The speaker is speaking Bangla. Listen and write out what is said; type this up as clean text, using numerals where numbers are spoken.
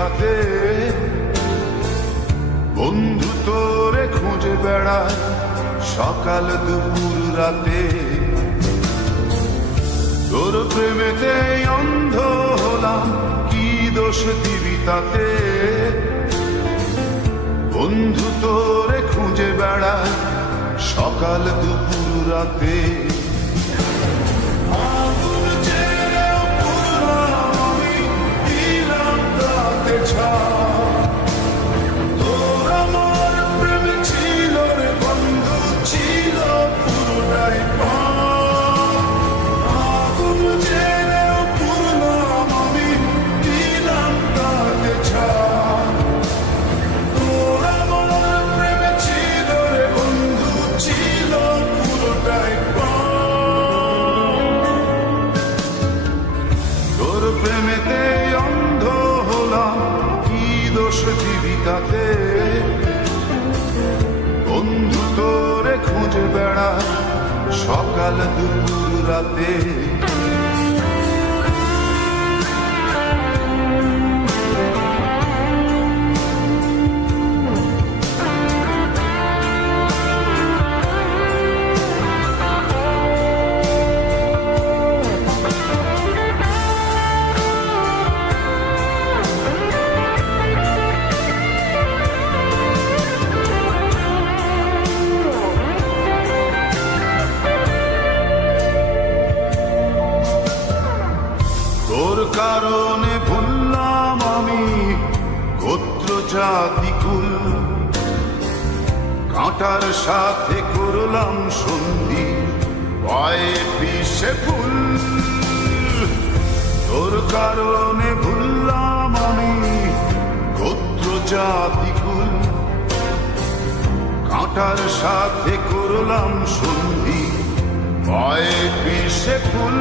জীবিকাতে বন্ধু তোরে খুঁজে বেড়ায় সকাল দুপুর রাতে। তোর প্রেমেতে অন্ধ হলাম, কি দোষ দিবি তাতে? বন্ধু তোরে খুঁজে বেড়ায় সকাল দুপুর রাতে। প্রেমেতে অন্ধ হলাম, কি দোষ দিবি তাতে? বন্ধু তোরে খুঁজে বেড়ায় সকাল দুপুর রাতে। তোর কারণে ভুললাম আমি গোত্র জাতি কুল, কাঁটার সাথে করলাম সন্ধি পায়ে পিষে ফুল। তোর কারণে ভুললাম আমি গোত্র জাতি কুল, কাঁটার সাথে করলাম সন্ধি পায়ে পিষে ফুল।